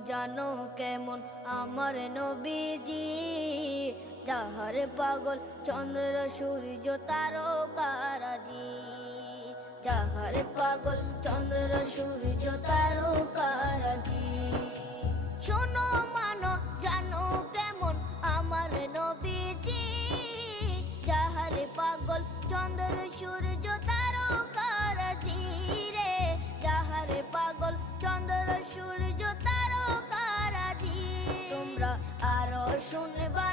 জানো কেমন আমার নবীজি, যাহার পাগল চন্দ্র সূর্য তারকারাজি, যাহার পাগল চন্দ্র সূর্য তারকারাজি। শোনো মানো জানো কেমন আমার নবীজি, যাহার পাগল চন্দ্র সূর্য তারকারাজি রে, যাহার পাগল চন্দ্র সূর্য তারকারাজি। তোমরা আরো শুনবা